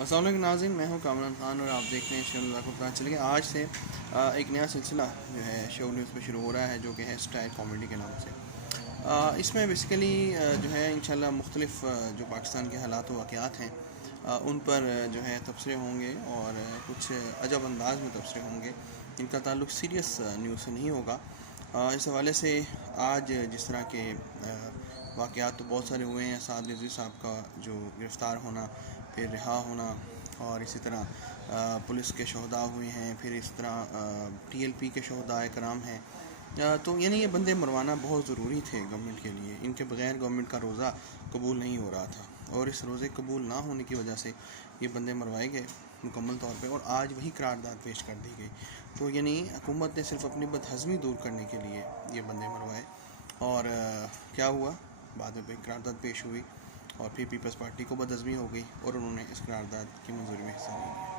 السلام علیکم ناظرین، میں ہوں کامران خان اور آپ دیکھ رہے ہیں شو نیوز کو پتہ چلے گا۔ آج سے ایک نیا سلسلہ جو ہے شو نیوز پہ شروع ہو رہا ہے، جو کہ ہے اسٹائل کامیڈی کے نام سے۔ اس میں بیسیکلی جو ہے انشاءاللہ مختلف جو پاکستان کے حالات و واقعات ہیں ان پر جو ہے تبصرے ہوں گے، اور کچھ عجب انداز میں تبصرے ہوں گے، ان کا تعلق سیریس نیوز سے نہیں ہوگا۔ اس حوالے سے آج جس طرح کے واقعات تو بہت سارے ہوئے ہیں، سعد رضوی صاحب کا جو گرفتار ہونا، پھر رہا ہونا، اور اسی طرح پولیس کے شہداء ہوئے ہیں، پھر اس طرح ٹی ایل پی کے شہداء کرام ہیں۔ تو یعنی یہ بندے مروانا بہت ضروری تھے گورنمنٹ کے لیے، ان کے بغیر گورنمنٹ کا روزہ قبول نہیں ہو رہا تھا، اور اس روزے قبول نہ ہونے کی وجہ سے یہ بندے مروائے گئے مکمل طور پہ، اور آج وہی قرارداد پیش کر دی گئی۔ تو یعنی حکومت نے صرف اپنی بدہضمی دور کرنے کے لیے یہ بندے مروائے، اور کیا ہوا بعد میں قرارداد پیش ہوئی، اور پھر پیپلز پارٹی کو بدہضمی ہو گئی، اور انہوں نے اس قرارداد کی منظوری میں حصہ نہیں لیا۔